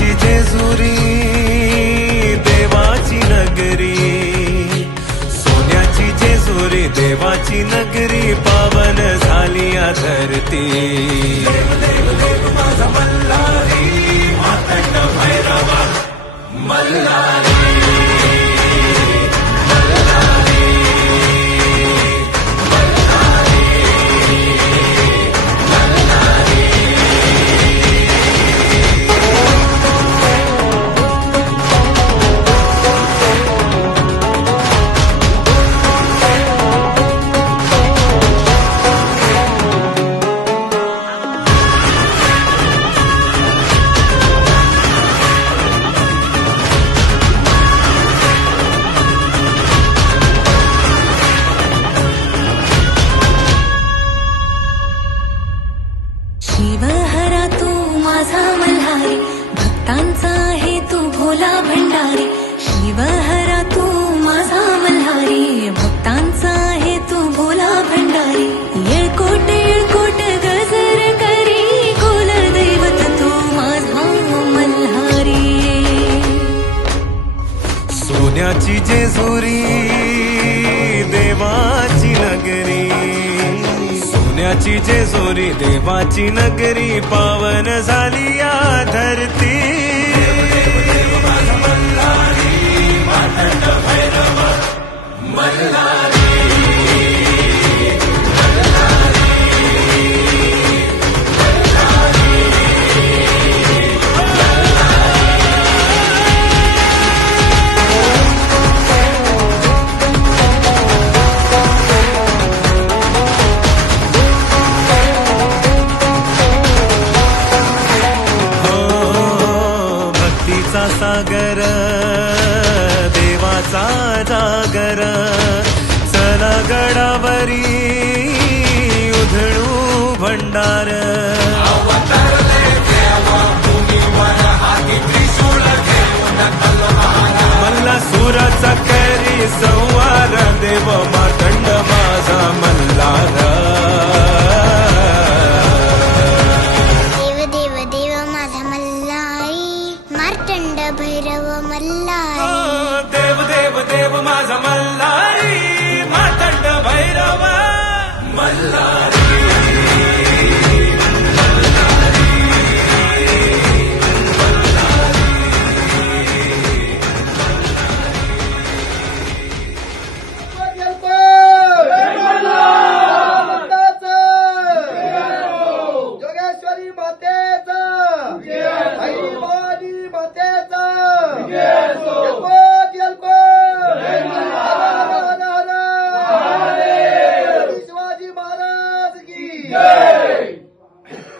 जेजुरी देवाची नगरी. सोन्याची जेजुरी देवाची नगरी पावन झाली या धरती. शिवहरा तू माझा मल्हारी. भक्तांचा आहे तू भोला भंडारी. शिवहरा तू माझा मल्हारी. भक्तांचा आहे तू भोला भंडारी. येळकोट येळकोट गजर करी. कुल दैवत तू माझा मल्हारी. सोन्याची जेजुरी देवाची नगरी. सोन्याची जेजुरी देवाची नगरी पावन झाली या धरती. भक्तीचा सागर देवाचा जागर. चला गडावरी चंड भैरव मल्हारी देव देव देव माझा मल्हारी